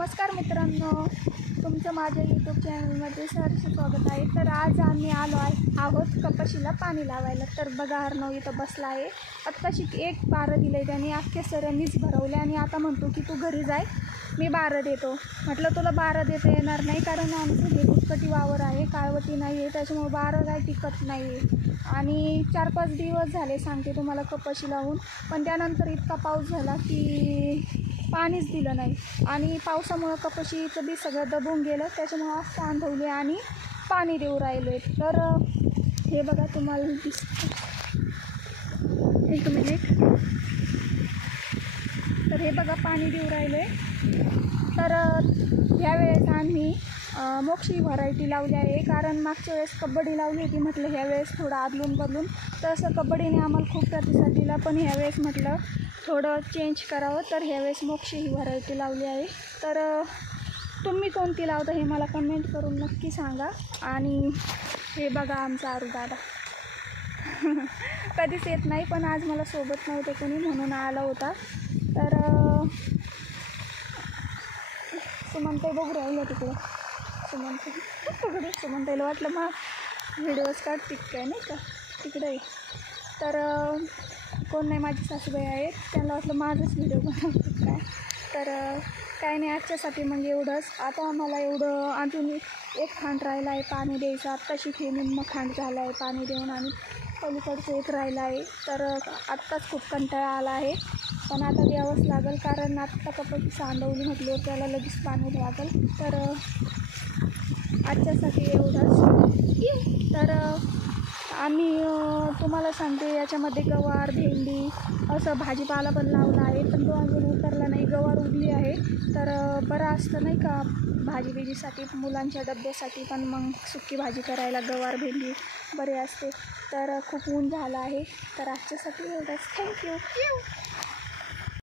नमस्कार मित्रांनो, तुमचं माझ्या यूट्यूब चॅनलमध्ये सहर्ष स्वागत आहे। तर आज आम्ही आलो आहोत कपाशीला पाणी लावायला। तर बघा अर्णव इथं बसला आहे। आत्ताशी एक बारं दिलं त्याने, अख्ख्या सऱ्यांनीच भरवले आणि आता म्हणतो की तू घरी जाय, मी बारं देतो। म्हटलं तुला बारं देता येणार नाही, कारण आमचं हे दुष्कटी वावर आहे, काळवटी नाही आहे, त्याच्यामुळे बारं काय टिकत नाही आहे। आणि 4-5 दिवस झाले सांगते तुम्हाला कपाशी लावून, पण त्यानंतर इतका पाऊस झाला की पाणीच दिलं नाही आणि पावसामुळं कपाशीचं बी सगळं दबून गेलं। त्याच्यामुळं आज तांदवले आणि पाणी देऊ राहिलो आहे। तर हे बघा तुम्हाला दिसतं, एक मिनिट। तर हे बघा पाणी देऊ राहिलो आहे। तर ह्यावेळेस आम्ही मोक्षी व्हरायटी लावली आहे, कारण मागच्या वेळेस कबड्डी लावली होती। म्हटलं ह्यावेळेस थोडं आदलून बदलून, तसं कबड्डीने आम्हाला खूप प्रतिसाद दिला, पण ह्यावेळेस म्हटलं थोडं चेंज करावं, तर ह्यावेळेस मोक्षी ही व्हरायटी लावली आहे। तर तुम्ही कोणती लावता हे मला कमेंट करून नक्की सांगा। आणि हे बघा आमचा दादा कधीच येत नाही, पण आज मला सोबत नव्हतं कोणी म्हणून आला होता। तर सुमनताई बघू राहिलं तिकडं, सुमनताईला वाटलं मग व्हिडिओज काढते काय नाही का, तिकडे आहे। तर कोण नाही, माझी सासूबाई आहेत, त्यांना वाटलं माझंच व्हिडिओ बनवतात काय। तर काय नाही, आजच्यासाठी मग एवढंच। आता आम्हाला एवढं अजून एक खांड राहिला आहे पाणी द्यायचं। आत्ताशी हे निम्म खांड झाला आहे पाणी देऊन, आणि पलीकडचं एक राहिलं आहे। तर आत्ताच खूप कंटाळा आला आहे, पण आता द्यावंच लागेल, कारण आत्ता कपाशी सांडवली म्हटलं त्याला लगेच पाणी लागेल। तर आजच्यासाठी एवढंच। तर आम्ही तुम्हाला सांगते, याच्यामध्ये गवार, भेंडी असं भाजीपाला पण लावला आहे, पण तो अजून उतरला नाही। गवार उगली आहे, तर बरं असतं नाही का भाजीसाठी, मुलांच्या डब्यासाठी पण, मग सुकी भाजी करायला गवार भेंडी बरे असते। तर खूप ऊन झालं आहे। तर आजच्यासाठी एवढंच, थँक्यू।